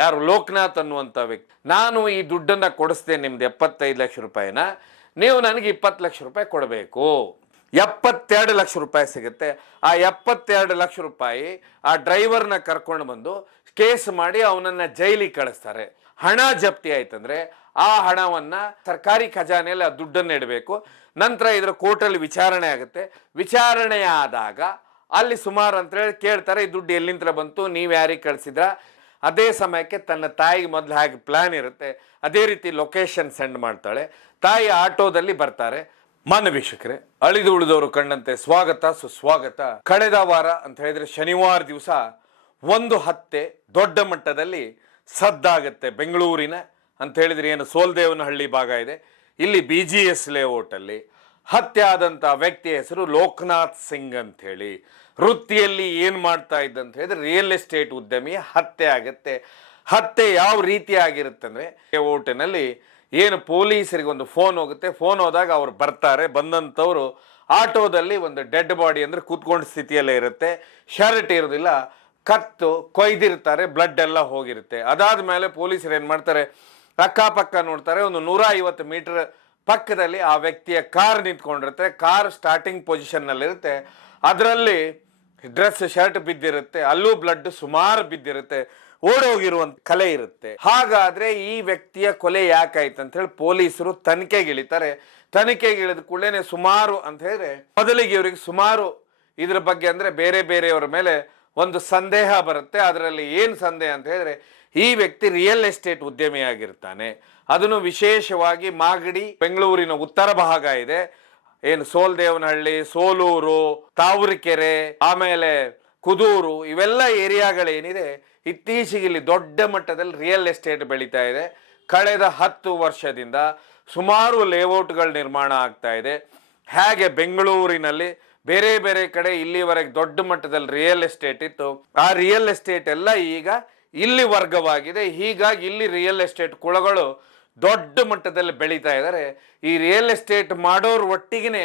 ಯಾರು ಲೋಕನಾಥ್ ಅನ್ನುವಂಥ ವ್ಯಕ್ತಿ, ನಾನು ಈ ದುಡ್ಡನ್ನು ಕೊಡಿಸ್ತೇನೆ ನಿಮ್ದು 75 ಲಕ್ಷ ರೂಪಾಯಿನ, ನೀವು ನನಗೆ 20 ಲಕ್ಷ ರೂಪಾಯಿ ಕೊಡಬೇಕು. 72 ಲಕ್ಷ ರೂಪಾಯಿ ಸಿಗುತ್ತೆ. ಆ 72 ಲಕ್ಷ ರೂಪಾಯಿ ಆ ಡ್ರೈವರ್ನ ಕರ್ಕೊಂಡು ಬಂದು ಕೇಸ್ ಮಾಡಿ ಅವನನ್ನ ಜೈಲಿಗೆ ಕಳಿಸ್ತಾರೆ. ಹಣ ಜಪ್ತಿ ಆಯ್ತಂದ್ರೆ ಆ ಹಣವನ್ನ ಸರ್ಕಾರಿ ಖಜಾನೆಯಲ್ಲಿ ಆ ದುಡ್ಡನ್ನು ಇಡಬೇಕು. ನಂತರ ಇದರ ಕೋರ್ಟಲ್ಲಿ ವಿಚಾರಣೆ ಆಗುತ್ತೆ. ವಿಚಾರಣೆ ಆದಾಗ ಅಲ್ಲಿ ಸುಮಾರು ಅಂತ ಹೇಳಿ ಕೇಳ್ತಾರೆ, ಈ ದುಡ್ಡು ಎಲ್ಲಿಂದ ಬಂತು, ನೀವು ಯಾರಿಗೆ ಕಳಿಸಿದ್ರ. ಅದೇ ಸಮಯಕ್ಕೆ ತನ್ನ ತಾಯಿಗೆ ಮೊದಲು ಹಾಗೆ ಪ್ಲಾನ್ ಇರುತ್ತೆ, ಅದೇ ರೀತಿ ಲೊಕೇಶನ್ ಸೆಂಡ್ ಮಾಡ್ತಾಳೆ. ತಾಯಿ ಆಟೋದಲ್ಲಿ ಬರ್ತಾರೆ. ಮಾನ್ಯ ವೀಕ್ಷಕರೇ, ಅಳಿದು ಉಳಿದವರು ಕಂಡಂತೆ ಸ್ವಾಗತ ಸುಸ್ವಾಗತ. ಕಳೆದ ವಾರ ಅಂತ ಹೇಳಿದ್ರೆ ಶನಿವಾರ ದಿವಸ ಒಂದು ಹತ್ಯೆ ದೊಡ್ಡ ಮಟ್ಟದಲ್ಲಿ ಸದ್ದಾಗತ್ತೆ ಬೆಂಗಳೂರಿನ ಅಂತ ಹೇಳಿದ್ರೆ ಏನು ಸೋಲ್ದೇವನಹಳ್ಳಿ ಭಾಗ ಇದೆ, ಇಲ್ಲಿ BGS ಲೇಔಟ್ ಅಲ್ಲಿ ಹತ್ಯೆ ಆದಂತ ವ್ಯಕ್ತಿಯ ಹೆಸರು ಲೋಕನಾಥ್ ಸಿಂಗ್ ಅಂತ ಹೇಳಿ. ವೃತ್ತಿಯಲ್ಲಿ ಏನ್ ಮಾಡ್ತಾ ಇದ್ದಂತ ಹೇಳಿದ್ರೆ ರಿಯಲ್ ಎಸ್ಟೇಟ್ ಉದ್ಯಮಿಯ ಹತ್ಯೆ ಆಗತ್ತೆ. ಹತ್ಯೆ ಯಾವ ರೀತಿ ಆಗಿರುತ್ತೆ ಅಂದ್ರೆ, ಲೇಔಟಿನಲ್ಲಿ ಏನು ಪೊಲೀಸರಿಗೆ ಒಂದು ಫೋನ್ ಹೋಗುತ್ತೆ. ಫೋನ್ ಹೋದಾಗ ಅವ್ರು ಬರ್ತಾರೆ. ಬಂದಂಥವ್ರು ಆಟೋದಲ್ಲಿ ಒಂದು ಡೆಡ್ ಬಾಡಿ ಅಂದ್ರೆ ಕೂತ್ಕೊಂಡ ಸ್ಥಿತಿಯಲ್ಲೇ ಇರುತ್ತೆ, ಶರ್ಟ್ ಇರೋದಿಲ್ಲ, ಕತ್ತು ಕೊಯ್ದಿರ್ತಾರೆ, ಬ್ಲಡ್ ಎಲ್ಲ ಹೋಗಿರುತ್ತೆ. ಅದಾದ ಮೇಲೆ ಪೊಲೀಸರು ಏನು ಮಾಡ್ತಾರೆ, ಅಕ್ಕಪಕ್ಕ ನೋಡ್ತಾರೆ. ಒಂದು 150 ಮೀಟರ್ ಪಕ್ಕದಲ್ಲಿ ಆ ವ್ಯಕ್ತಿಯ ಕಾರ್ ನಿಂತ್ಕೊಂಡಿರುತ್ತೆ. ಕಾರ್ ಸ್ಟಾರ್ಟಿಂಗ್ ಪೊಸಿಷನ್ನಲ್ಲಿರುತ್ತೆ. ಅದರಲ್ಲಿ ಡ್ರೆಸ್ ಶರ್ಟ್ ಬಿದ್ದಿರುತ್ತೆ, ಅಲ್ಲೂ ಬ್ಲಡ್ ಸುಮಾರು ಬಿದ್ದಿರುತ್ತೆ, ಓಡೋಗಿರುವಂತ ಕಲೆ ಇರುತ್ತೆ. ಹಾಗಾದ್ರೆ ಈ ವ್ಯಕ್ತಿಯ ಕೊಲೆ ಯಾಕಾಯ್ತು ಅಂತ ಹೇಳಿ ಪೊಲೀಸರು ತನಿಖೆಗಿಳಿತಾರೆ. ತನಿಖೆಗಿಳಿದ ಕೂಡಲೇ ಸುಮಾರು ಅಂತ ಹೇಳಿದ್ರೆ ಮೊದಲಿಗೆ ಇವರಿಗೆ ಸುಮಾರು ಇದ್ರ ಬಗ್ಗೆ ಅಂದ್ರೆ ಬೇರೆ ಬೇರೆಯವರ ಮೇಲೆ ಒಂದು ಸಂದೇಹ ಬರುತ್ತೆ. ಅದರಲ್ಲಿ ಏನು ಸಂದೇಹ ಅಂತ ಹೇಳಿದ್ರೆ, ಈ ವ್ಯಕ್ತಿ ರಿಯಲ್ ಎಸ್ಟೇಟ್ ಉದ್ಯಮಿಯಾಗಿರ್ತಾನೆ. ಅದನ್ನು ವಿಶೇಷವಾಗಿ ಮಾಗಡಿ, ಬೆಂಗಳೂರಿನ ಉತ್ತರ ಭಾಗ ಇದೆ, ಏನು ಸೋಲ್ದೇವನಹಳ್ಳಿ, ಸೋಲೂರು, ತಾವರೆಕೆರೆ, ಆಮೇಲೆ ಕುದೂರು, ಇವೆಲ್ಲ ಏರಿಯಾಗಳೇನಿದೆ ಇತ್ತೀಚೆಗೆ ಇಲ್ಲಿ ದೊಡ್ಡ ಮಟ್ಟದಲ್ಲಿ ರಿಯಲ್ ಎಸ್ಟೇಟ್ ಬೆಳೀತಾ ಇದೆ. ಕಳೆದ 10 ವರ್ಷದಿಂದ ಸುಮಾರು ಲೇಔಟ್ಗಳ ನಿರ್ಮಾಣ ಆಗ್ತಾ ಇದೆ. ಹಾಗೆ ಬೆಂಗಳೂರಿನಲ್ಲಿ ಬೇರೆ ಬೇರೆ ಕಡೆ ಇಲ್ಲಿವರೆಗೆ ದೊಡ್ಡ ಮಟ್ಟದಲ್ಲಿ ರಿಯಲ್ ಎಸ್ಟೇಟ್ ಇತ್ತು. ಆ ರಿಯಲ್ ಎಸ್ಟೇಟ್ ಎಲ್ಲ ಈಗ ಇಲ್ಲಿ ವರ್ಗವಾಗಿದೆ. ಹೀಗಾಗಿ ಇಲ್ಲಿ ರಿಯಲ್ ಎಸ್ಟೇಟ್ ಕುಳಗಳು ದೊಡ್ಡ ಮಟ್ಟದಲ್ಲಿ ಬೆಳೀತಾ ಇದ್ದಾರೆ. ಈ ರಿಯಲ್ ಎಸ್ಟೇಟ್ ಮಾಡೋರ್ ಒಟ್ಟಿಗೆ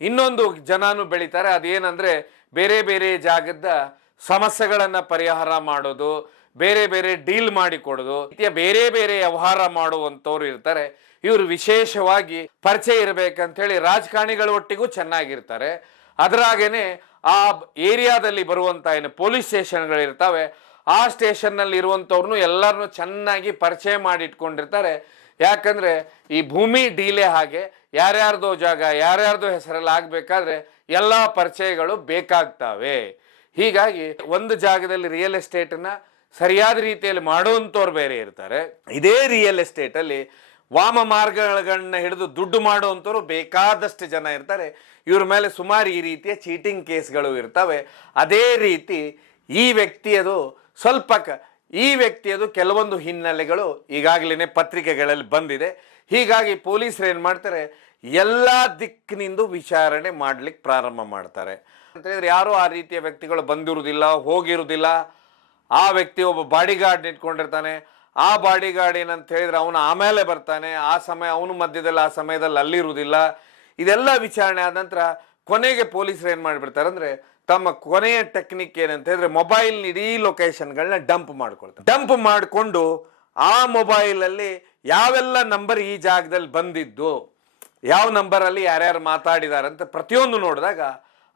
ಇನ್ನೊಂದು ಜನನು ಬೆಳೀತಾರೆ. ಅದೇನಂದ್ರೆ ಬೇರೆ ಬೇರೆ ಜಾಗದ ಸಮಸ್ಯೆಗಳನ್ನ ಪರಿಹಾರ ಮಾಡೋದು, ಬೇರೆ ಬೇರೆ ಡೀಲ್ ಮಾಡಿ ಕೊಡೋದು, ಬೇರೆ ಬೇರೆ ವ್ಯವಹಾರ ಮಾಡುವಂಥವ್ರು ಇರ್ತಾರೆ. ಇವರು ವಿಶೇಷವಾಗಿ ಪರಿಚಯ ಇರಬೇಕಂತ ಹೇಳಿ ರಾಜಕಾರಣಿಗಳ ಒಟ್ಟಿಗೂ ಚೆನ್ನಾಗಿರ್ತಾರೆ. ಅದರಾಗೇನೆ ಆ ಏರಿಯಾದಲ್ಲಿ ಬರುವಂತ ಏನು ಪೊಲೀಸ್ ಸ್ಟೇಷನ್ಗಳಿರ್ತಾವೆ, ಆ ಸ್ಟೇಷನ್ನಲ್ಲಿ ಇರುವಂಥವ್ರನ್ನು ಎಲ್ಲರನ್ನು ಚೆನ್ನಾಗಿ ಪರಿಚಯ ಮಾಡಿ ಇಟ್ಕೊಂಡಿರ್ತಾರೆ. ಯಾಕಂದ್ರೆ ಈ ಭೂಮಿ ಡೀಲೆ ಹಾಗೆ ಯಾರ್ಯಾರ್ದೋ ಜಾಗ ಯಾರ್ಯಾರ್ದೋ ಹೆಸರಲ್ಲಿ ಆಗ್ಬೇಕಾದ್ರೆ ಎಲ್ಲ ಪರಿಚಯಗಳು ಬೇಕಾಗ್ತವೆ. ಹೀಗಾಗಿ ಒಂದು ಜಾಗದಲ್ಲಿ ರಿಯಲ್ ಎಸ್ಟೇಟನ್ನ ಸರಿಯಾದ ರೀತಿಯಲ್ಲಿ ಮಾಡುವಂಥವ್ರು ಬೇರೆ ಇರ್ತಾರೆ. ಇದೇ ರಿಯಲ್ ಎಸ್ಟೇಟ್ ಅಲ್ಲಿ ವಾಮ ಮಾರ್ಗಗಳನ್ನ ಹಿಡಿದು ದುಡ್ಡು ಮಾಡುವಂಥವ್ರು ಬೇಕಾದಷ್ಟು ಜನ ಇರ್ತಾರೆ. ಇವ್ರ ಮೇಲೆ ಸುಮಾರು ಈ ರೀತಿಯ ಚೀಟಿಂಗ್ ಕೇಸ್ಗಳು ಇರ್ತವೆ. ಅದೇ ರೀತಿ ಈ ವ್ಯಕ್ತಿಯದು ಕೆಲವೊಂದು ಹಿನ್ನೆಲೆಗಳು ಈಗಾಗಲೇ ಪತ್ರಿಕೆಗಳಲ್ಲಿ ಬಂದಿದೆ. ಹೀಗಾಗಿ ಪೊಲೀಸರು ಏನು ಮಾಡ್ತಾರೆ, ಎಲ್ಲ ದಿಕ್ಕಿನಿಂದ ವಿಚಾರಣೆ ಮಾಡ್ಲಿಕ್ಕೆ ಪ್ರಾರಂಭ ಮಾಡ್ತಾರೆ. ಅಂತ ಹೇಳಿದ್ರೆ ಯಾರು ಆ ರೀತಿಯ ವ್ಯಕ್ತಿಗಳು ಬಂದಿರುವುದಿಲ್ಲ, ಹೋಗಿರುವುದಿಲ್ಲ. ಆ ವ್ಯಕ್ತಿ ಒಬ್ಬ ಬಾಡಿಗಾರ್ಡ್ ನಿಂತ್ಕೊಂಡಿರ್ತಾನೆ. ಆ ಬಾಡಿಗಾರ್ಡ್ ಏನಂತ ಹೇಳಿದ್ರೆ ಅವನು ಆಮೇಲೆ ಬರ್ತಾನೆ, ಆ ಸಮಯದಲ್ಲಿ ಅಲ್ಲಿರುವುದಿಲ್ಲ. ಇದೆಲ್ಲ ವಿಚಾರಣೆ ಆದ ನಂತರ ಕೊನೆಗೆ ಪೊಲೀಸರು ಏನು ಮಾಡಿಬಿಡ್ತಾರೆ ಅಂದ್ರೆ, ತಮ್ಮ ಕೊನೆಯ ಟೆಕ್ನಿಕ್ ಏನಂತ ಹೇಳಿದ್ರೆ ಮೊಬೈಲ್ ಇಡೀ ಲೊಕೇಶನ್ಗಳನ್ನ ಡಂಪ್ ಮಾಡ್ಕೊಳ್ತಾರೆ. ಡಂಪ್ ಮಾಡಿಕೊಂಡು ಆ ಮೊಬೈಲಲ್ಲಿ ಯಾವೆಲ್ಲ ನಂಬರ್ ಈ ಜಾಗದಲ್ಲಿ ಬಂದಿದ್ದು, ಯಾವ ನಂಬರಲ್ಲಿ ಯಾರ್ಯಾರು ಮಾತಾಡಿದಾರೆ ಅಂತ ಪ್ರತಿಯೊಂದು ನೋಡಿದಾಗ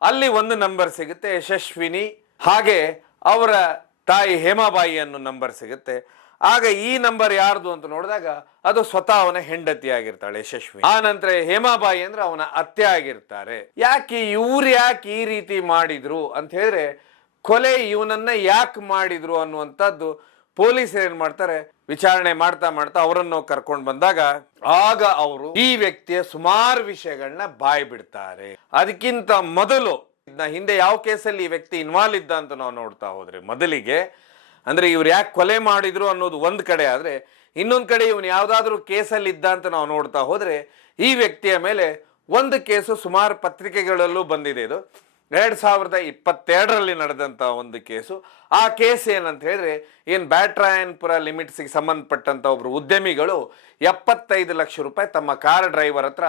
ಅಲ್ಲಿ ಒಂದು ನಂಬರ್ ಸಿಗುತ್ತೆ, ಯಶಸ್ವಿನಿ. ಹಾಗೆ ಅವರ ತಾಯಿ ಹೇಮಾಬಾಯಿ ಅನ್ನೋ ನಂಬರ್ ಸಿಗುತ್ತೆ. ಆಗ ಈ ನಂಬರ್ ಯಾರ್ದು ಅಂತ ನೋಡಿದಾಗ ಅದು ಸ್ವತಃ ಅವನ ಹೆಂಡತಿ ಆಗಿರ್ತಾಳೆ ಯಶಸ್ವಿ. ಆ ನಂತರ ಹೇಮಾಬಾಯಿ ಅಂದ್ರೆ ಅವನ ಅತ್ತೆ ಆಗಿರ್ತಾರೆ. ಯಾಕೆ ಈ ರೀತಿ ಮಾಡಿದ್ರು ಅಂತ ಹೇಳಿದ್ರೆ, ಕೊಲೆ ಇವನನ್ನ ಯಾಕೆ ಮಾಡಿದ್ರು ಅನ್ನುವಂಥದ್ದು ಪೊಲೀಸರು ಏನ್ ಮಾಡ್ತಾರೆ, ವಿಚಾರಣೆ ಮಾಡ್ತಾ ಮಾಡ್ತಾ ಅವರನ್ನು ಕರ್ಕೊಂಡು ಬಂದಾಗ ಆಗ ಅವರು ಈ ವ್ಯಕ್ತಿಯ ಸುಮಾರು ವಿಷಯಗಳನ್ನ ಬಾಯಿ ಬಿಡ್ತಾರೆ. ಅದಕ್ಕಿಂತ ಮೊದಲು ಹಿಂದೆ ಯಾವ ಕೇಸಲ್ಲಿ ಈ ವ್ಯಕ್ತಿ ಇನ್ವಾಲ್ವ್ ಇದ್ದ ಅಂತ ನಾವು ನೋಡ್ತಾ ಹೋದ್ರೆ, ಮೊದಲಿಗೆ ಅಂದ್ರೆ ಇವ್ರು ಯಾಕೆ ಕೊಲೆ ಮಾಡಿದ್ರು ಅನ್ನೋದು ಒಂದ್ ಕಡೆ ಆದ್ರೆ, ಇನ್ನೊಂದ್ ಕಡೆ ಇವನು ಯಾವ್ದಾದ್ರು ಕೇಸಲ್ಲಿ ಇದ್ದ ಅಂತ ನಾವು ನೋಡ್ತಾ ಹೋದ್ರೆ, ಈ ವ್ಯಕ್ತಿಯ ಮೇಲೆ ಒಂದು ಕೇಸು ಸುಮಾರು ಪತ್ರಿಕೆಗಳಲ್ಲೂ ಬಂದಿದೆ. ಇದು 2022ರಲ್ಲಿ ನಡೆದಂತ ಒಂದು ಕೇಸು. ಆ ಕೇಸ್ ಏನಂತ ಹೇಳಿದ್ರೆ, ಬ್ಯಾಟ್ರಾಯನ್ಪುರ ಲಿಮಿಟ್ಸ್ಗೆ ಸಂಬಂಧಪಟ್ಟಂತ ಒಬ್ರು ಉದ್ಯಮಿಗಳು 75 ಲಕ್ಷ ರೂಪಾಯಿ ತಮ್ಮ ಕಾರ್ ಡ್ರೈವರ್ ಹತ್ರ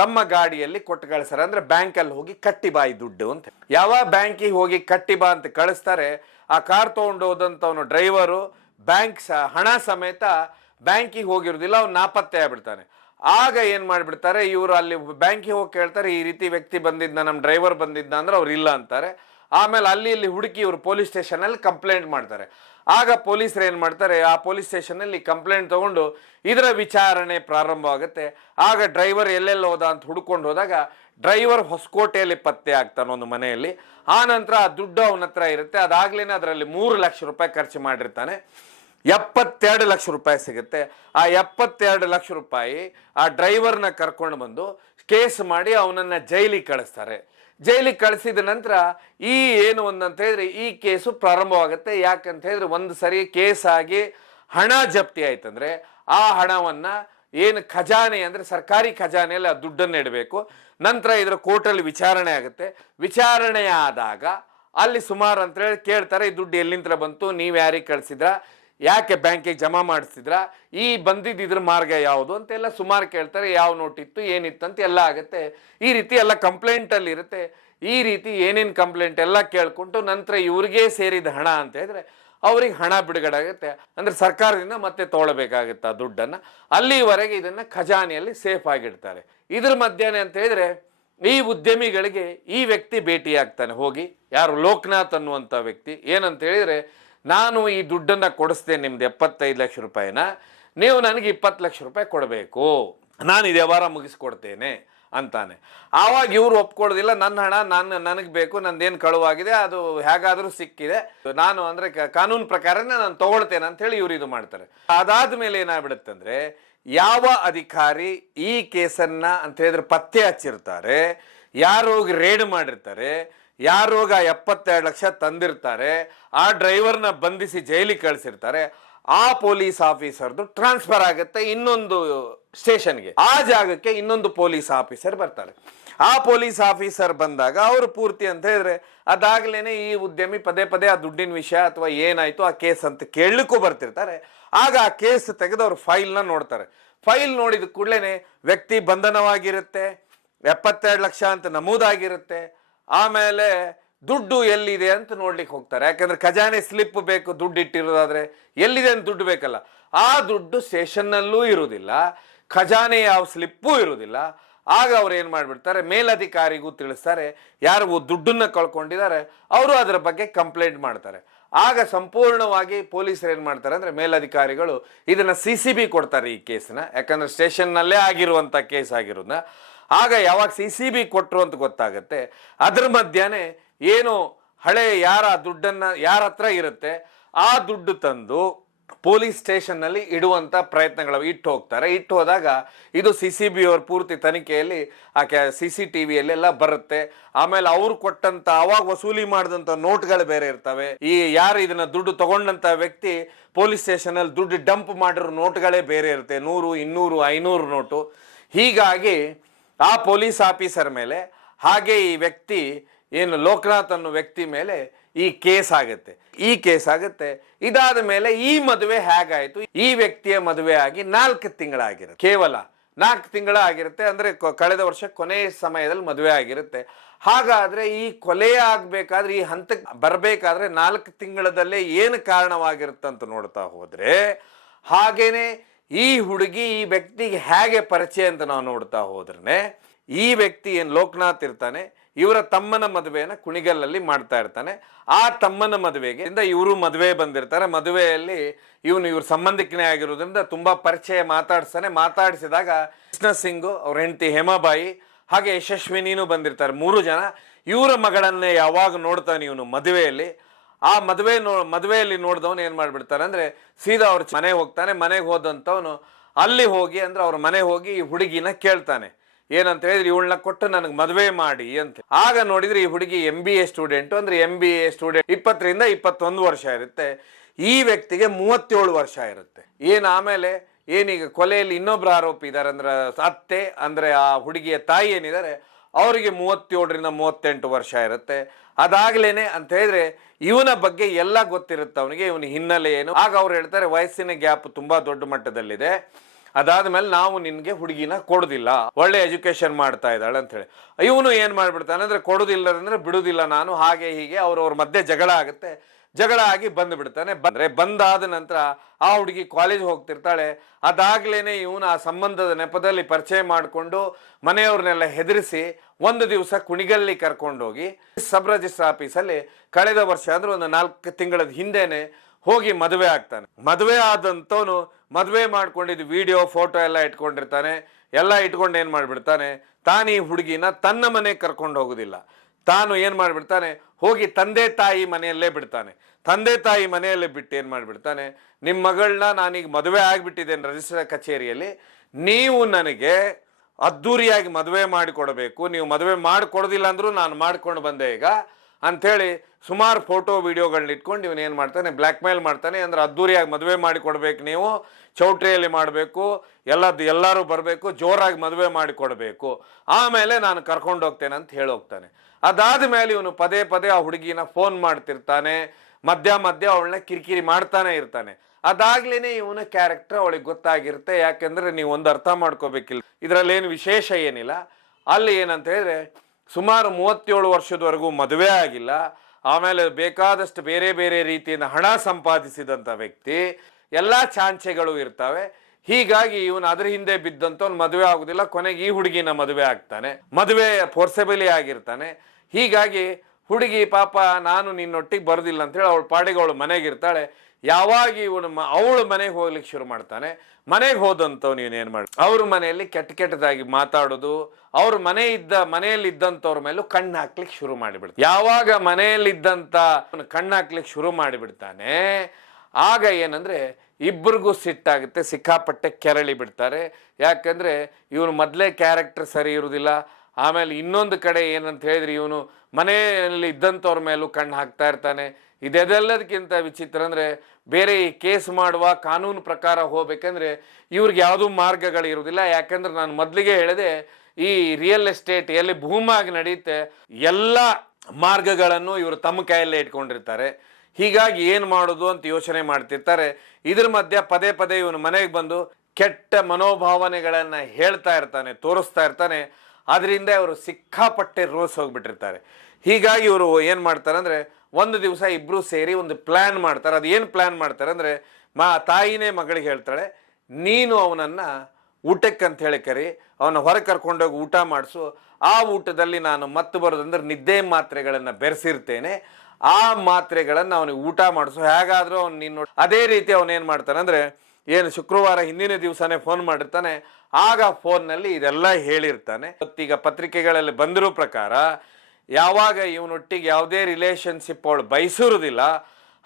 ತಮ್ಮ ಗಾಡಿಯಲ್ಲಿ ಕೊಟ್ಟು ಕಳಿಸ್ತಾರೆ. ಅಂದ್ರೆ ಬ್ಯಾಂಕಲ್ಲಿ ಹೋಗಿ ಕಟ್ಟಿ ಬಾ ಈ ದುಡ್ಡು ಅಂತ. ಯಾವ ಬ್ಯಾಂಕಿಗೆ ಹೋಗಿ ಕಟ್ಟಿ ಬಾ ಅಂತ ಕಳಿಸ್ತಾರೆ, ಆ ಕಾರ್ ತಗೊಂಡು ಹೋದಂಥವನು ಡ್ರೈವರು ಬ್ಯಾಂಕ್ ಹಣ ಸಮೇತ ಬ್ಯಾಂಕಿಗೆ ಹೋಗಿರೋದಿಲ್ಲ, ಅವ್ನು ನಾಪತ್ತೆ ಆಗ್ಬಿಡ್ತಾನೆ. ಆಗ ಏನು ಮಾಡಿಬಿಡ್ತಾರೆ ಇವರು, ಅಲ್ಲಿ ಬ್ಯಾಂಕಿಗೆ ಹೋಗಿ ಕೇಳ್ತಾರೆ ಈ ರೀತಿ ವ್ಯಕ್ತಿ ಬಂದಿದ್ದ, ನಮ್ಮ ಡ್ರೈವರ್ ಬಂದಿದ್ದ ಅಂದ್ರೆ ಅವ್ರು ಇಲ್ಲ ಅಂತಾರೆ. ಆಮೇಲೆ ಅಲ್ಲಿ ಇಲ್ಲಿ ಹುಡುಕಿ ಇವರು ಪೊಲೀಸ್ ಸ್ಟೇಷನಲ್ಲಿ ಕಂಪ್ಲೇಂಟ್ ಮಾಡ್ತಾರೆ. ಆಗ ಪೊಲೀಸರು ಏನು ಮಾಡ್ತಾರೆ, ಆ ಪೊಲೀಸ್ ಸ್ಟೇಷನಲ್ಲಿ ಕಂಪ್ಲೇಂಟ್ ತಗೊಂಡು ಇದರ ವಿಚಾರಣೆ ಪ್ರಾರಂಭವಾಗುತ್ತೆ. ಆಗ ಡ್ರೈವರ್ ಎಲ್ಲೆಲ್ಲಿ ಹೋದ ಅಂತ ಹುಡ್ಕೊಂಡು ಹೋದಾಗ ಡ್ರೈವರ್ ಹೊಸಕೋಟೆಯಲ್ಲಿ ಪತ್ತೆ ಆಗ್ತಾನೆ ಒಂದು ಮನೆಯಲ್ಲಿ. ಆ ನಂತರ ಆ ದುಡ್ಡು ಅವನ ಹತ್ರ ಇರುತ್ತೆ. ಅದಾಗ್ಲೇನೆ ಅದರಲ್ಲಿ 3 ಲಕ್ಷ ರೂಪಾಯಿ ಖರ್ಚು ಮಾಡಿರ್ತಾನೆ. 72 ಲಕ್ಷ ರೂಪಾಯಿ ಸಿಗುತ್ತೆ. ಆ 72 ಲಕ್ಷ ರೂಪಾಯಿ ಆ ಡ್ರೈವರ್ನ ಕರ್ಕೊಂಡು ಬಂದು ಕೇಸ್ ಮಾಡಿ ಅವನನ್ನು ಜೈಲಿಗೆ ಕಳಿಸ್ತಾರೆ. ಜೈಲಿಗೆ ಕಳಿಸಿದ ನಂತರ ಈ ಏನು ಒಂದಂತ ಹೇಳಿದ್ರೆ ಈ ಕೇಸು ಪ್ರಾರಂಭವಾಗುತ್ತೆ. ಯಾಕಂತ ಹೇಳಿದ್ರೆ ಒಂದು ಸರಿ ಕೇಸ್ ಆಗಿ ಹಣ ಜಪ್ತಿ ಆಯ್ತಂದ್ರೆ ಆ ಹಣವನ್ನು ಏನು ಖಜಾನೆ ಅಂದರೆ ಸರ್ಕಾರಿ ಖಜಾನೆಯಲ್ಲಿ ಆ ದುಡ್ಡನ್ನು ಇಡಬೇಕು. ನಂತರ ಇದರ ಕೋರ್ಟಲ್ಲಿ ವಿಚಾರಣೆ ಆಗುತ್ತೆ. ವಿಚಾರಣೆ ಆದಾಗ ಅಲ್ಲಿ ಸುಮಾರು ಅಂತ ಹೇಳಿ ಕೇಳ್ತಾರೆ, ಈ ದುಡ್ಡು ಎಲ್ಲಿಂದ ಬಂತು, ನೀವು ಯಾರಿಗೆ ಕಳಿಸಿದ್ರ, ಯಾಕೆ ಬ್ಯಾಂಕಿಗೆ ಜಮಾ ಮಾಡಿಸಿದ್ರ, ಈ ಬಂದಿದ್ದು ಇದ್ರ ಮಾರ್ಗ ಯಾವುದು ಅಂತೆಲ್ಲ ಸುಮಾರು ಕೇಳ್ತಾರೆ. ಯಾವ ನೋಟಿತ್ತು ಏನಿತ್ತು ಅಂತ ಎಲ್ಲ ಆಗುತ್ತೆ. ಈ ರೀತಿ ಎಲ್ಲ ಕಂಪ್ಲೇಂಟಲ್ಲಿ ಇರುತ್ತೆ. ಈ ರೀತಿ ಏನೇನು ಕಂಪ್ಲೇಂಟ್ ಎಲ್ಲ ಕೇಳ್ಕೊಂಡು ನಂತರ ಇವ್ರಿಗೆ ಸೇರಿದ ಹಣ ಅಂತ ಹೇಳಿದ್ರೆ ಅವ್ರಿಗೆ ಹಣ ಬಿಡುಗಡೆ ಆಗುತ್ತೆ. ಅಂದರೆ ಸರ್ಕಾರದಿಂದ ಮತ್ತೆ ತೊಗೊಳ್ಬೇಕಾಗುತ್ತೆ ಆ ದುಡ್ಡನ್ನು. ಅಲ್ಲಿವರೆಗೆ ಇದನ್ನು ಖಜಾನೆಯಲ್ಲಿ ಸೇಫ್ ಆಗಿಡ್ತಾರೆ. ಇದ್ರ ಮಧ್ಯಾಹ್ನ ಅಂತ ಹೇಳಿದ್ರೆ ಈ ಉದ್ಯಮಿಗಳಿಗೆ ಈ ವ್ಯಕ್ತಿ ಭೇಟಿಯಾಗ್ತಾನೆ ಹೋಗಿ, ಯಾರು ಲೋಕನಾಥ್ ಅನ್ನುವಂಥ ವ್ಯಕ್ತಿ. ಏನಂತ ಹೇಳಿದರೆ, ನಾನು ಈ ದುಡ್ಡನ್ನು ಕೊಡಿಸ್ತೇನೆ, ನಿಮ್ದು 75 ಲಕ್ಷ ರೂಪಾಯಿನ, ನೀವು ನನಗೆ 20 ಲಕ್ಷ ರೂಪಾಯಿ ಕೊಡಬೇಕು, ನಾನು ಇದು ವ್ಯವಹಾರ ಮುಗಿಸ್ಕೊಡ್ತೇನೆ ಅಂತಾನೆ. ಆವಾಗ ಇವರು ಒಪ್ಕೊಳ್ಳೋದಿಲ್ಲ, ನನ್ನ ಹಣ ನನಗೆ ಬೇಕು, ನಂದೇನು ಕಳುವಾಗಿದೆ ಅದು ಹೇಗಾದರೂ ಸಿಕ್ಕಿದೆ, ನಾನು ಅಂದರೆ ಕಾನೂನು ಪ್ರಕಾರನೇ ನಾನು ತಗೊಳ್ತೇನೆ ಅಂಥೇಳಿ ಇವರು ಇದು ಮಾಡ್ತಾರೆ. ಅದಾದ ಮೇಲೆ ಏನಾಗ್ಬಿಡುತ್ತೆ ಅಂದರೆ, ಯಾವ ಅಧಿಕಾರಿ ಈ ಕೇಸನ್ನು ಅಂತ ಹೇಳಿದ್ರೆ ಪತ್ತೆ ಹಚ್ಚಿರ್ತಾರೆ, ಯಾರೋಗಿ ರೇಡ್ ಮಾಡಿರ್ತಾರೆ, ಯಾರೋಗ 72 ಲಕ್ಷ ತಂದಿರ್ತಾರೆ, ಆ ಡ್ರೈವರ್ನ ಬಂಧಿಸಿ ಜೈಲಿಗೆ ಕಳಿಸಿರ್ತಾರೆ, ಆ ಪೊಲೀಸ್ ಆಫೀಸರ್ದು ಟ್ರಾನ್ಸ್ಫರ್ ಆಗುತ್ತೆ ಇನ್ನೊಂದು ಸ್ಟೇಷನ್ಗೆ. ಆ ಜಾಗಕ್ಕೆ ಇನ್ನೊಂದು ಪೊಲೀಸ್ ಆಫೀಸರ್ ಬರ್ತಾರೆ. ಆ ಪೊಲೀಸ್ ಆಫೀಸರ್ ಬಂದಾಗ ಅವರು ಪೂರ್ತಿ ಅಂತ ಹೇಳಿದ್ರೆ ಅದಾಗ್ಲೇನೆ ಈ ಉದ್ಯಮಿ ಪದೇ ಪದೇ ಆ ದುಡ್ಡಿನ ವಿಷಯ ಅಥವಾ ಏನಾಯ್ತು ಆ ಕೇಸ್ ಅಂತ ಕೇಳಲಿಕ್ಕೂ ಬರ್ತಿರ್ತಾರೆ. ಆಗ ಆ ಕೇಸ್ ತೆಗೆದು ಅವ್ರು ಫೈಲ್ನ ನೋಡ್ತಾರೆ. ಫೈಲ್ ನೋಡಿದ ಕೂಡಲೇ ವ್ಯಕ್ತಿ ಬಂಧನವಾಗಿರುತ್ತೆ, 72 ಲಕ್ಷ ಅಂತ ನಮೂದಾಗಿರುತ್ತೆ. ಆಮೇಲೆ ದುಡ್ಡು ಎಲ್ಲಿದೆ ಅಂತ ನೋಡ್ಲಿಕ್ಕೆ ಹೋಗ್ತಾರೆ. ಯಾಕಂದ್ರೆ ಖಜಾನೆ ಸ್ಲಿಪ್ ಬೇಕು, ದುಡ್ಡು ಇಟ್ಟಿರೋದಾದ್ರೆ ಎಲ್ಲಿದೆ ಅಂತ ದುಡ್ಡು ಬೇಕಲ್ಲ. ಆ ದುಡ್ಡು ಸ್ಟೇಷನ್ನಲ್ಲೂ ಇರುವುದಿಲ್ಲ, ಖಜಾನೆ ಯಾವ ಸ್ಲಿಪ್ಪೂ ಇರುವುದಿಲ್ಲ. ಆಗ ಅವ್ರು ಏನು ಮಾಡಿಬಿಡ್ತಾರೆ, ಮೇಲಧಿಕಾರಿಗೂ ತಿಳಿಸ್ತಾರೆ, ಯಾರು ದುಡ್ಡನ್ನು ಕಳ್ಕೊಂಡಿದ್ದಾರೆ ಅವರು ಅದರ ಬಗ್ಗೆ ಕಂಪ್ಲೇಂಟ್ ಮಾಡ್ತಾರೆ. ಆಗ ಸಂಪೂರ್ಣವಾಗಿ ಪೊಲೀಸರು ಏನು ಮಾಡ್ತಾರೆ ಅಂದರೆ, ಮೇಲಧಿಕಾರಿಗಳು ಇದನ್ನು CCB ಕೊಡ್ತಾರೆ ಈ ಕೇಸನ್ನ. ಯಾಕಂದರೆ ಸ್ಟೇಷನ್ನಲ್ಲೇ ಆಗಿರುವಂಥ ಕೇಸ್ ಆಗಿರೋದನ್ನ. ಆಗ ಯಾವಾಗ CCB ಕೊಟ್ಟರು ಅಂತ ಗೊತ್ತಾಗುತ್ತೆ. ಅದ್ರ ಮಧ್ಯಾಹ್ನ ಏನು ಹಳೆ ಯಾರ ದುಡ್ಡನ್ನು ಯಾರ ಹತ್ರ ಇರುತ್ತೆ ಆ ದುಡ್ಡು ತಂದು ಪೊಲೀಸ್ ಸ್ಟೇಷನ್ನಲ್ಲಿ ಇಡುವಂಥ ಪ್ರಯತ್ನಗಳು ಇಟ್ಟು ಹೋಗ್ತಾರೆ. ಇಟ್ಟು ಹೋದಾಗ ಇದು CCB ಅವ್ರ ಪೂರ್ತಿ ತನಿಖೆಯಲ್ಲಿ ಆ CCTVಯಲ್ಲೆಲ್ಲ ಬರುತ್ತೆ. ಆಮೇಲೆ ಅವರು ಕೊಟ್ಟಂಥ ಅವಾಗ ವಸೂಲಿ ಮಾಡಿದಂಥ ನೋಟ್ಗಳು ಬೇರೆ ಇರ್ತವೆ. ಈ ಯಾರು ಇದನ್ನ ದುಡ್ಡು ತಗೊಂಡಂಥ ವ್ಯಕ್ತಿ ಪೊಲೀಸ್ ಸ್ಟೇಷನಲ್ಲಿ ದುಡ್ಡು ಡಂಪ್ ಮಾಡಿರೋ ನೋಟ್ಗಳೇ ಬೇರೆ ಇರುತ್ತೆ, 100, 200, 500 ನೋಟು. ಹೀಗಾಗಿ ಆ ಪೊಲೀಸ್ ಆಫೀಸರ್ ಮೇಲೆ ಹಾಗೆ ಈ ವ್ಯಕ್ತಿ ಏನು ಲೋಕನಾಥ್ ಅನ್ನೋ ವ್ಯಕ್ತಿ ಮೇಲೆ ಈ ಕೇಸ್ ಆಗುತ್ತೆ. ಇದಾದ ಮೇಲೆ ಈ ಮದುವೆ ಹೇಗಾಯಿತು, ಈ ವ್ಯಕ್ತಿಯ ಮದುವೆ ಆಗಿ 4 ತಿಂಗಳಾಗಿರುತ್ತೆ, ಕೇವಲ 4 ತಿಂಗಳಾಗಿರುತ್ತೆ. ಅಂದರೆ ಕಳೆದ ವರ್ಷ ಕೊನೆಯ ಸಮಯದಲ್ಲಿ ಮದುವೆ ಆಗಿರುತ್ತೆ. ಹಾಗಾದರೆ ಈ ಕೊಲೆ ಆಗಬೇಕಾದ್ರೆ, ಈ ಹಂತಕ್ಕೆ ಬರಬೇಕಾದ್ರೆ 4 ತಿಂಗಳದಲ್ಲೇ ಏನು ಕಾರಣವಾಗಿರುತ್ತಂತ ನೋಡ್ತಾ ಹೋದರೆ, ಹಾಗೇನೆ ಈ ಹುಡುಗಿ ಈ ವ್ಯಕ್ತಿಗೆ ಹೇಗೆ ಪರಿಚಯ ಅಂತ ನಾವು ನೋಡ್ತಾ ಹೋದ್ರೆ, ಈ ವ್ಯಕ್ತಿ ಏನು ಲೋಕನಾಥ್ ಇರ್ತಾನೆ, ಇವರ ತಮ್ಮನ ಮದುವೆಯನ್ನು ಕುಣಿಗಲ್ಲಲ್ಲಿ ಮಾಡ್ತಾ ಇರ್ತಾನೆ. ಆ ತಮ್ಮನ ಮದುವೆಗೆ ಇವರು ಮದುವೆ ಬಂದಿರ್ತಾರೆ. ಮದುವೆಯಲ್ಲಿ ಇವ್ರ ಸಂಬಂಧಿಕನೇ ಆಗಿರೋದ್ರಿಂದ ತುಂಬಾ ಪರಿಚಯ ಮಾತಾಡಿಸಿದಾಗ ಕೃಷ್ಣ ಸಿಂಗ್, ಅವ್ರ ಹೆಂಡತಿ ಹೇಮಾಬಾಯಿ, ಹಾಗೆ ಯಶಸ್ವಿನಿನೂ ಬಂದಿರ್ತಾರೆ. 3 ಜನ. ಇವರ ಮಗಳನ್ನೇ ಯಾವಾಗ ನೋಡ್ತಾನೆ ಇವನು ಮದುವೆಯಲ್ಲಿ. ಆ ಮದುವೆಯಲ್ಲಿ ನೋಡಿದವನು ಏನು ಮಾಡಿಬಿಡ್ತಾನೆ ಅಂದರೆ, ಸೀದಾ ಅವ್ರ ಮನೆಗೆ ಹೋಗ್ತಾನೆ. ಮನೆಗೆ ಹೋದಂಥವನು ಅಲ್ಲಿ ಹೋಗಿ ಅಂದರೆ ಅವ್ರ ಮನೆ ಹೋಗಿ ಈ ಹುಡುಗಿನ ಕೇಳ್ತಾನೆ. ಏನಂತ ಹೇಳಿದ್ರೆ, ಇವಳನ್ನ ಕೊಟ್ಟು ನನಗೆ ಮದುವೆ ಮಾಡಿ ಅಂತ. ಆಗ ನೋಡಿದ್ರೆ ಈ ಹುಡುಗಿ MBA ಸ್ಟೂಡೆಂಟು. ಅಂದರೆ MBA ಸ್ಟೂಡೆಂಟ್ 20 ರಿಂದ 21 ವರ್ಷ ಇರುತ್ತೆ. ಈ ವ್ಯಕ್ತಿಗೆ 37 ವರ್ಷ ಇರುತ್ತೆ. ಆಮೇಲೆ ಏನೀಗ ಕೊಲೆಯಲ್ಲಿ ಇನ್ನೊಬ್ರು ಆರೋಪಿ ಇದ್ದಾರೆ, ಅಂದ್ರೆ ಅತ್ತೆ, ಅಂದರೆ ಆ ಹುಡುಗಿಯ ತಾಯಿ ಏನಿದ್ದಾರೆ ಅವರಿಗೆ 37 ರಿಂದ 38 ವರ್ಷ ಇರುತ್ತೆ. ಅದಾಗ್ಲೇನೆ ಅಂತ ಹೇಳಿದ್ರೆ ಇವನ ಬಗ್ಗೆ ಎಲ್ಲ ಗೊತ್ತಿರುತ್ತೆ ಅವನಿಗೆ, ಇವನ ಹಿನ್ನೆಲೆ ಏನು. ಆಗ ಅವ್ರು ಹೇಳ್ತಾರೆ, ವಯಸ್ಸಿನ ಗ್ಯಾಪ್ ತುಂಬಾ ದೊಡ್ಡ ಮಟ್ಟದಲ್ಲಿದೆ, ಅದಾದ್ಮೇಲೆ ನಾವು ನಿನ್ಗೆ ಹುಡುಗಿನ ಕೊಡೋದಿಲ್ಲ, ಒಳ್ಳೆ ಎಜುಕೇಶನ್ ಮಾಡ್ತಾ ಇದ್ದಾಳೆ ಅಂತ ಹೇಳಿ. ಇವನು ಏನ್ ಮಾಡ್ಬಿಡ್ತಾನೆ ಅಂದ್ರೆ, ಕೊಡೋದಿಲ್ಲ ಅಂದ್ರೆ ಬಿಡುದಿಲ್ಲ ನಾನು, ಹಾಗೆ ಹೀಗೆ ಅವ್ರವ್ರ ಮಧ್ಯೆ ಜಗಳ ಆಗುತ್ತೆ. ಜಗಳ ಆಗಿ ಬಂದ್ಬಿಡ್ತಾನೆ. ಬಂದಾದ ನಂತರ ಆ ಹುಡುಗಿ ಕಾಲೇಜ್ ಹೋಗ್ತಿರ್ತಾಳೆ. ಅದಾಗ್ಲೇನೆ ಇವನು ಆ ಸಂಬಂಧದ ನೆಪದಲ್ಲಿ ಪರಿಚಯ ಮಾಡಿಕೊಂಡು ಮನೆಯವ್ರನ್ನೆಲ್ಲ ಹೆದರಿಸಿ ಒಂದು ದಿವಸ ಕುಣಿಗಲ್ಲಿ ಕರ್ಕೊಂಡೋಗಿ ಸಬ್ ರಿಜಿಸ್ಟರ್ ಆಫೀಸಲ್ಲಿ ಕಳೆದ ವರ್ಷ ಅಂದ್ರೆ ಒಂದು 4 ತಿಂಗಳ ಹಿಂದೆನೆ ಹೋಗಿ ಮದುವೆ ಆಗ್ತಾನೆ. ಮದುವೆ ಆದಂತವನು ಮದುವೆ ಮಾಡ್ಕೊಂಡಿದ್ದು ವಿಡಿಯೋ ಫೋಟೋ ಎಲ್ಲ ಇಟ್ಕೊಂಡಿರ್ತಾನೆ. ಎಲ್ಲ ಇಟ್ಕೊಂಡು ಏನ್ ಮಾಡ್ಬಿಡ್ತಾನೆ, ತಾನು ಈ ಹುಡುಗಿನ ತನ್ನ ಮನೆಗೆ ಕರ್ಕೊಂಡು ಹೋಗುದಿಲ್ಲ, ತಾನು ಏನ್ ಮಾಡ್ಬಿಡ್ತಾನೆ, ಹೋಗಿ ತಂದೆ ತಾಯಿ ಮನೆಯಲ್ಲೇ ಬಿಡ್ತಾನೆ. ತಂದೆ ತಾಯಿ ಮನೆಯಲ್ಲೇ ಬಿಟ್ಟು ಏನ್ ಮಾಡ್ಬಿಡ್ತಾನೆ, ನಿಮ್ಮ ಮಗಳನ್ನ ನಾನೀಗ ಮದುವೆ ಆಗ್ಬಿಟ್ಟಿದ್ದೇನೆ ರಿಜಿಸ್ಟರ್ ಕಚೇರಿಯಲ್ಲಿ, ನೀವು ನನಗೆ ಅದ್ದೂರಿಯಾಗಿ ಮದುವೆ ಮಾಡಿಕೊಡ್ಬೇಕು, ನೀವು ಮದುವೆ ಮಾಡಿಕೊಡೋದಿಲ್ಲ ಅಂದ್ರೂ ನಾನು ಮಾಡ್ಕೊಂಡು ಬಂದೆ ಈಗ ಅಂಥೇಳಿ ಸುಮಾರು ಫೋಟೋ ವಿಡಿಯೋಗಳನ್ನ ಇಟ್ಕೊಂಡು ಇವನು ಏನು ಮಾಡ್ತಾನೆ, ಬ್ಲ್ಯಾಕ್ ಮೇಲ್ ಮಾಡ್ತಾನೆ. ಅಂದ್ರೆ ಅದ್ದೂರಿಯಾಗಿ ಮದುವೆ ಮಾಡಿಕೊಡ್ಬೇಕು, ನೀವು ಚೌಟ್ರಿಯಲ್ಲಿ ಮಾಡಬೇಕು, ಎಲ್ಲರೂ ಬರಬೇಕು, ಜೋರಾಗಿ ಮದುವೆ ಮಾಡಿಕೊಡ್ಬೇಕು, ಆಮೇಲೆ ನಾನು ಕರ್ಕೊಂಡು ಹೋಗ್ತೇನೆ ಅಂತ ಹೇಳೋಗ್ತಾನೆ. ಅದಾದ ಮೇಲೆ ಇವನು ಪದೇ ಪದೇ ಆ ಹುಡುಗಿನ ಫೋನ್ ಮಾಡ್ತಿರ್ತಾನೆ, ಮಧ್ಯ ಅವಳನ್ನ ಕಿರಿಕಿರಿ ಮಾಡ್ತಾನೆ ಇರ್ತಾನೆ. ಅದಾಗ್ಲೇನೆ ಇವನ ಕ್ಯಾರೆಕ್ಟರ್ ಅವಳಿಗೆ ಗೊತ್ತಾಗಿರುತ್ತೆ. ಯಾಕೆಂದ್ರೆ ನೀವು ಒಂದು ಅರ್ಥ ಮಾಡ್ಕೋಬೇಕಿಲ್ಲ, ಇದರಲ್ಲೇನು ವಿಶೇಷ ಏನಿಲ್ಲ. ಅಲ್ಲಿ ಏನಂತ ಹೇಳಿದ್ರೆ ಸುಮಾರು 37 ವರ್ಷದವರೆಗೂ ಮದುವೆ ಆಗಿಲ್ಲ, ಆಮೇಲೆ ಬೇಕಾದಷ್ಟು ಬೇರೆ ಬೇರೆ ರೀತಿಯಿಂದ ಹಣ ಸಂಪಾದಿಸಿದಂಥ ವ್ಯಕ್ತಿ, ಎಲ್ಲ ಚಾಂಚೆಗಳು ಇರ್ತವೆ. ಹೀಗಾಗಿ ಇವನು ಅದ್ರ ಹಿಂದೆ ಬಿದ್ದಂತವ್ನು ಮದುವೆ ಆಗುದಿಲ್ಲ. ಕೊನೆಗೆ ಈ ಹುಡುಗಿನ ಮದುವೆ ಆಗ್ತಾನೆ, ಮದುವೆ ಫೋರ್ಸೆಬಲಿ ಆಗಿರ್ತಾನೆ. ಹೀಗಾಗಿ ಹುಡುಗಿ ಪಾಪ ನಾನು ನಿನ್ನೊಟ್ಟಿಗೆ ಬರೋದಿಲ್ಲ ಅಂತೇಳಿ ಅವಳ ಪಾಡಿಗೆ ಅವಳು ಮನೆಗಿರ್ತಾಳೆ. ಯಾವಾಗ ಇವನು ಅವಳು ಮನೆಗೆ ಹೋಗ್ಲಿಕ್ಕೆ ಶುರು ಮಾಡ್ತಾನೆ, ಮನೆಗೆ ಹೋದಂಥವ್ನು ಇವನೇನು ಮಾಡಿ ಅವ್ರ ಮನೆಯಲ್ಲಿ ಕೆಟ್ಟದಾಗಿ ಮಾತಾಡೋದು, ಅವ್ರ ಮನೆಯಲ್ಲಿ ಇದ್ದಂಥವ್ರ ಮೇಲೂ ಕಣ್ಣು ಹಾಕ್ಲಿಕ್ಕೆ ಶುರು ಮಾಡಿಬಿಡ್ತಾನೆ. ಯಾವಾಗ ಮನೆಯಲ್ಲಿದ್ದಂಥ ಕಣ್ಣು ಹಾಕ್ಲಿಕ್ಕೆ ಶುರು ಮಾಡಿಬಿಡ್ತಾನೆ, ಆಗ ಏನಂದ್ರೆ ಇಬ್ಬರಿಗೂ ಸಿಟ್ಟಾಗುತ್ತೆ, ಸಿಕ್ಕಾಪಟ್ಟೆ ಕೆರಳಿ ಬಿಡ್ತಾರೆ. ಯಾಕಂದ್ರೆ ಇವನು ಮೊದಲೇ ಕ್ಯಾರೆಕ್ಟರ್ ಸರಿ ಇರುವುದಿಲ್ಲ. ಆಮೇಲೆ ಇನ್ನೊಂದು ಕಡೆ ಏನಂತ ಹೇಳಿದ್ರೆ ಇವನು ಮನೆಯಲ್ಲಿ ಇದ್ದಂಥವ್ರ ಮೇಲೂ ಕಣ್ಣು ಹಾಕ್ತಾ ಇರ್ತಾನೆ. ಇದೆಲ್ಲದಕ್ಕಿಂತ ವಿಚಿತ್ರ ಅಂದ್ರೆ ಬೇರೆ ಈ ಕೇಸ್ ಮಾಡುವ ಕಾನೂನು ಪ್ರಕಾರ ಹೋಗ್ಬೇಕಂದ್ರೆ ಇವ್ರಿಗೆ ಯಾವುದೂ ಮಾರ್ಗಗಳಿರುವುದಿಲ್ಲ. ಯಾಕಂದ್ರೆ ನಾನು ಮೊದಲಿಗೆ ಹೇಳಿದೆ, ಈ ರಿಯಲ್ ಎಸ್ಟೇಟ್ ಎಲ್ಲಿ ಭೂಮಾಗಿ ನಡೆಯುತ್ತೆ ಎಲ್ಲ ಮಾರ್ಗಗಳನ್ನು ಇವರು ತಮ್ಮ ಕೈಯಲ್ಲೇ ಇಟ್ಕೊಂಡಿರ್ತಾರೆ. ಹೀಗಾಗಿ ಏನು ಮಾಡೋದು ಅಂತ ಯೋಚನೆ ಮಾಡ್ತಿರ್ತಾರೆ. ಇದ್ರ ಮಧ್ಯೆ ಪದೇ ಪದೇ ಇವನು ಮನೆಗೆ ಬಂದು ಕೆಟ್ಟ ಮನೋಭಾವನೆಗಳನ್ನ ಹೇಳ್ತಾ ಇರ್ತಾನೆ, ತೋರಿಸ್ತಾ ಇರ್ತಾನೆ. ಅದರಿಂದ ಇವರು ಸಿಕ್ಕಾಪಟ್ಟೆ ರೋಸ್ ಹೋಗ್ಬಿಟ್ಟಿರ್ತಾರೆ. ಹೀಗಾಗಿ ಇವರು ಏನು ಮಾಡ್ತಾರೆ ಅಂದರೆ ಒಂದು ದಿವಸ ಇಬ್ಬರು ಸೇರಿ ಒಂದು ಪ್ಲ್ಯಾನ್ ಮಾಡ್ತಾರೆ. ಅದು ಏನು ಪ್ಲ್ಯಾನ್ ಮಾಡ್ತಾರೆ ಅಂದರೆ ತಾಯಿನೇ ಮಗಳಿಗೆ ಹೇಳ್ತಾಳೆ, ನೀನು ಅವನನ್ನು ಊಟಕ್ಕೆ ಅಂತ ಹೇಳಿ ಕರಿ, ಅವನ ಹೊರಗೆ ಕರ್ಕೊಂಡೋಗಿ ಊಟ ಮಾಡಿಸು, ಆ ಊಟದಲ್ಲಿ ನಾನು ಮತ್ತೆ ಬರೋದಂದ್ರೆ ನಿದ್ದೆ ಮಾತ್ರೆಗಳನ್ನು ಬೆರೆಸಿರ್ತೇನೆ, ಆ ಮಾತ್ರೆಗಳನ್ನು ಅವನಿಗೆ ಊಟ ಮಾಡಿಸು, ಹೇಗಾದರೂ ಅವ್ನು ನೀನು. ಅದೇ ರೀತಿ ಅವನೇನು ಮಾಡ್ತಾನೆ ಅಂದರೆ ಏನು ಶುಕ್ರವಾರ ಹಿಂದಿನ ದಿವಸನೇ ಫೋನ್ ಮಾಡಿರ್ತಾನೆ, ಆಗ ಫೋನ್ನಲ್ಲಿ ಇದೆಲ್ಲ ಹೇಳಿರ್ತಾನೆ. ಈಗ ಪತ್ರಿಕೆಗಳಲ್ಲಿ ಬಂದಿರೋ ಪ್ರಕಾರ ಯಾವಾಗ ಇವನೊಟ್ಟಿಗೆ ಯಾವುದೇ ರಿಲೇಷನ್ಶಿಪ್ ಅವಳು ಬಯಸಿರುವುದಿಲ್ಲ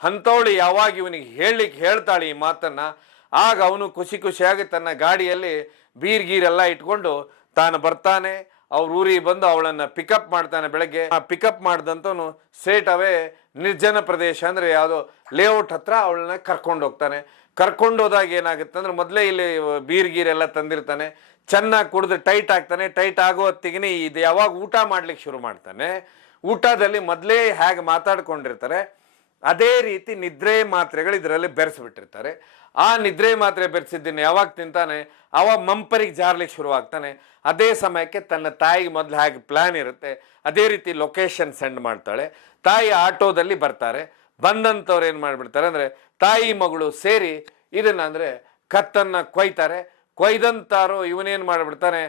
ಅಂಥವಳು ಯಾವಾಗ ಇವನಿಗೆ ಹೇಳ್ತಾಳೆ ಈ ಮಾತನ್ನು, ಆಗ ಅವನು ಖುಷಿಯಾಗಿ ತನ್ನ ಗಾಡಿಯಲ್ಲಿ ಬೀರ್ಗೀರೆಲ್ಲ ಇಟ್ಕೊಂಡು ತಾನು ಬರ್ತಾನೆ. ಅವ್ರ ಊರಿಗೆ ಬಂದು ಅವಳನ್ನು ಪಿಕಪ್ ಮಾಡ್ತಾನೆ. ಬೆಳಗ್ಗೆ ಪಿಕಪ್ ಮಾಡಿದಂಥವನು ಸ್ಟ್ರೇಟ್ ಅವೇ ನಿರ್ಜನ ಪ್ರದೇಶ ಅಂದರೆ ಯಾವುದೋ ಲೇಔಟ್ ಹತ್ರ ಅವಳನ್ನ ಕರ್ಕೊಂಡು ಹೋಗ್ತಾನೆ. ಕರ್ಕೊಂಡು ಹೋದಾಗ ಏನಾಗುತ್ತೆ ಅಂದರೆ ಮೊದಲೇ ಇಲ್ಲಿ ಬೀರ್ಗೀರೆಲ್ಲ ತಂದಿರ್ತಾನೆ, ಚೆನ್ನಾಗಿ ಕುಡಿದು ಟೈಟ್ ಆಗ್ತಾನೆ. ಟೈಟ್ ಆಗೋ ಹೊತ್ತಿಗೆ ಇದು ಯಾವಾಗ ಊಟ ಮಾಡ್ಲಿಕ್ಕೆ ಶುರು ಮಾಡ್ತಾನೆ, ಊಟದಲ್ಲಿ ಮೊದಲೇ ಹೇಗೆ ಮಾತಾಡ್ಕೊಂಡಿರ್ತಾರೆ ಅದೇ ರೀತಿ ನಿದ್ರೆ ಮಾತ್ರೆಗಳು ಇದರಲ್ಲಿ ಬೆರೆಸ್ಬಿಟ್ಟಿರ್ತಾರೆ. ಆ ನಿದ್ರೆ ಮಾತ್ರೆ ಬೆರೆಸಿದ್ದನ್ನು ಯಾವಾಗ ತಿಂತಾನೆ ಅವಾಗ ಮಂಪರಿಗೆ ಜಾರ್ಲಿಕ್ಕೆ ಶುರು ಆಗ್ತಾನೆ. ಅದೇ ಸಮಯಕ್ಕೆ ತನ್ನ ತಾಯಿಗೆ ಮೊದಲು ಹಾಗೆ ಪ್ಲ್ಯಾನ್ ಇರುತ್ತೆ, ಅದೇ ರೀತಿ ಲೊಕೇಶನ್ ಸೆಂಡ್ ಮಾಡ್ತಾಳೆ. ತಾಯಿ ಆಟೋದಲ್ಲಿ ಬರ್ತಾರೆ. ಬಂದಂಥವ್ರು ಏನು ಮಾಡಿಬಿಡ್ತಾರೆ ಅಂದರೆ ತಾಯಿ ಮಗಳು ಸೇರಿ ಇದನ್ನ ಅಂದರೆ ಕತ್ತನ್ನು ಕೊಯ್ತಾರೆ. ಕೊಯ್ದಂತಾರೋ ಇವನೇನು ಮಾಡಿಬಿಡ್ತಾನೆ,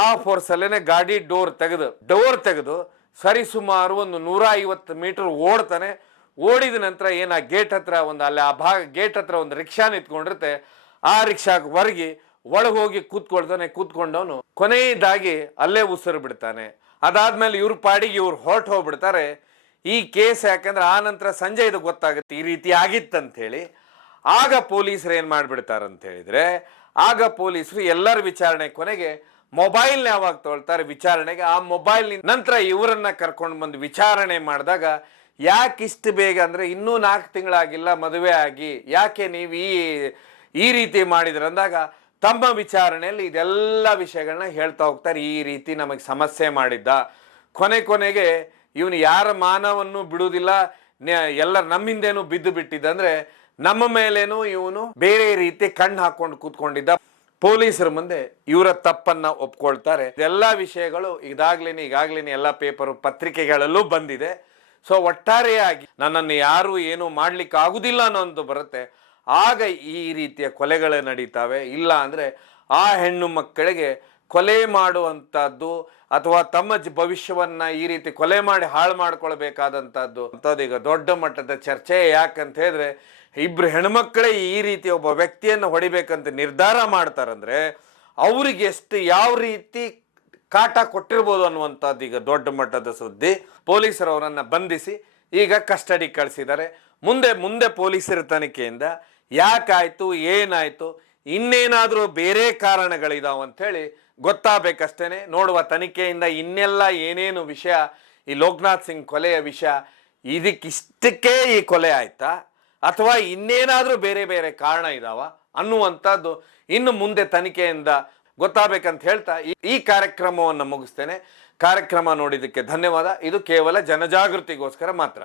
ಆ ಫೋರ್ಸಲ್ಲೇ ಗಾಡಿ ಡೋರ್ ತೆಗೆದು ಸರಿಸುಮಾರು ಒಂದು 150 ಮೀಟರ್ ಓಡ್ತಾನೆ. ಓಡಿದ ನಂತರ ಏನು ಆ ಗೇಟ್ ಹತ್ರ ಅಲ್ಲಿ ಆ ಗೇಟ್ ಹತ್ರ ಒಂದು ರಿಕ್ಷಾ ನಿಂತ್ಕೊಂಡಿರುತ್ತೆ, ಆ ರಿಕ್ಷಾಗೆ ಒಳಗೆ ಹೋಗಿ ಕೂತ್ಕೊಂಡವನು ಕೊನೆಯದಾಗಿ ಅಲ್ಲೇ ಉಸಿರು ಬಿಡ್ತಾನೆ. ಅದಾದ್ಮೇಲೆ ಇವ್ರ ಪಾಡಿಗೆ ಇವ್ರು ಹೊರಟು ಹೋಗ್ಬಿಡ್ತಾರೆ. ಈ ಕೇಸ್ ಯಾಕಂದ್ರೆ ಆ ನಂತರ ಸಂಜೆ ಇದು ಗೊತ್ತಾಗುತ್ತೆ ಈ ರೀತಿ ಆಗಿತ್ತಂತ ಹೇಳಿ. ಆಗ ಪೊಲೀಸರು ಏನು ಮಾಡಿಬಿಡ್ತಾರಂತ ಹೇಳಿದ್ರೆ, ಆಗ ಪೊಲೀಸರು ಎಲ್ಲರ ವಿಚಾರಣೆ ಕೊನೆಗೆ ಮೊಬೈಲ್ನ ಯಾವಾಗ ತೊಗೊಳ್ತಾರೆ ವಿಚಾರಣೆಗೆ, ಆ ಮೊಬೈಲ್ ನಂತರ ಇವರನ್ನ ಕರ್ಕೊಂಡು ಬಂದು ವಿಚಾರಣೆ ಮಾಡಿದಾಗ ಯಾಕಿಷ್ಟು ಬೇಗ ಅಂದರೆ ಇನ್ನೂ 4 ತಿಂಗಳಾಗಿಲ್ಲ ಮದುವೆ ಆಗಿ, ಯಾಕೆ ನೀವು ಈ ರೀತಿ ಮಾಡಿದ್ರೆ ಅಂದಾಗ ತಮ್ಮ ವಿಚಾರಣೆಯಲ್ಲಿ ಇದೆಲ್ಲ ವಿಷಯಗಳನ್ನ ಹೇಳ್ತಾ ಹೋಗ್ತಾರೆ. ಈ ರೀತಿ ನಮಗೆ ಸಮಸ್ಯೆ ಮಾಡಿದ್ದ, ಕೊನೆಗೆ ಇವನು ಯಾರ ಮಾನವನ್ನು ಬಿಡುವುದಿಲ್ಲ, ಎಲ್ಲರ ನಮ್ಮಿಂದೇನು ಬಿದ್ದು ಬಿಟ್ಟಿದ್ದ, ಅಂದರೆ ನಮ್ಮ ಮೇಲೇನು ಇವನು ಬೇರೆ ರೀತಿ ಕಣ್ಣು ಹಾಕೊಂಡು ಕೂತ್ಕೊಂಡಿದ್ದ. ಪೊಲೀಸರ ಮುಂದೆ ಇವರ ತಪ್ಪನ್ನ ಒಪ್ಕೊಳ್ತಾರೆ. ಇದೆಲ್ಲ ವಿಷಯಗಳು ಈಗಾಗ್ಲೇನೆ ಎಲ್ಲ ಪೇಪರು ಪತ್ರಿಕೆಗಳಲ್ಲೂ ಬಂದಿದೆ. ಸೊ ಒಟ್ಟಾರೆಯಾಗಿ ನನ್ನನ್ನು ಯಾರು ಏನು ಮಾಡ್ಲಿಕ್ಕೆ ಆಗುದಿಲ್ಲ ಅನ್ನೋದು ಬರುತ್ತೆ, ಆಗ ಈ ರೀತಿಯ ಕೊಲೆಗಳು ನಡೀತಾವೆ. ಇಲ್ಲ ಅಂದರೆ ಆ ಹೆಣ್ಣು ಮಕ್ಕಳಿಗೆ ಕೊಲೆ ಮಾಡುವಂಥದ್ದು ಅಥವಾ ತಮ್ಮ ಭವಿಷ್ಯವನ್ನು ಈ ರೀತಿ ಕೊಲೆ ಮಾಡಿ ಹಾಳು ಮಾಡ್ಕೊಳ್ಬೇಕಾದಂಥದ್ದು ಈಗ ದೊಡ್ಡ ಮಟ್ಟದ ಚರ್ಚೆ. ಯಾಕಂತ ಹೇಳಿದ್ರೆ ಇಬ್ಬರು ಹೆಣ್ಮಕ್ಳೇ ಈ ರೀತಿ ಒಬ್ಬ ವ್ಯಕ್ತಿಯನ್ನು ಹೊಡಿಬೇಕಂತ ನಿರ್ಧಾರ ಮಾಡ್ತಾರಂದ್ರೆ ಅವ್ರಿಗೆ ಎಷ್ಟು ಯಾವ ರೀತಿ ಕಾಟ ಕೊಟ್ಟಿರ್ಬೋದು ಅನ್ನುವಂಥದ್ದು ಈಗ ದೊಡ್ಡ ಮಟ್ಟದ ಸುದ್ದಿ. ಪೊಲೀಸರು ಅವರನ್ನು ಬಂಧಿಸಿ ಈಗ ಕಸ್ಟಡಿ ಕಳಿಸಿದ್ದಾರೆ. ಮುಂದೆ ಪೊಲೀಸರ ತನಿಖೆಯಿಂದ ಯಾಕಾಯ್ತು, ಏನಾಯ್ತು, ಇನ್ನೇನಾದರೂ ಬೇರೆ ಕಾರಣಗಳಿದಾವೆ ಅಂಥೇಳಿ ಗೊತ್ತಾಗಬೇಕಷ್ಟೇ. ನೋಡುವ ತನಿಖೆಯಿಂದ ಇನ್ನೆಲ್ಲ ಏನೇನು ವಿಷಯ, ಈ ಲೋಕನಾಥ್ ಸಿಂಗ್ ಕೊಲೆಯ ವಿಷಯ, ಇದಕ್ಕಿಷ್ಟಕ್ಕೆ ಈ ಕೊಲೆ ಆಯ್ತಾ ಅಥವಾ ಇನ್ನೇನಾದರೂ ಬೇರೆ ಬೇರೆ ಕಾರಣ ಇದಾವ ಅನ್ನುವಂಥದ್ದು ಇನ್ನು ಮುಂದೆ ತನಿಖೆಯಿಂದ ಗೊತ್ತಾಗಬೇಕಂತ ಹೇಳ್ತಾ ಈ ಕಾರ್ಯಕ್ರಮವನ್ನು ಮುಗಿಸ್ತೇನೆ. ಕಾರ್ಯಕ್ರಮ ನೋಡಿದ್ದಕ್ಕೆ ಧನ್ಯವಾದ. ಇದು ಕೇವಲ ಜನಜಾಗೃತಿಗೋಸ್ಕರ ಮಾತ್ರ.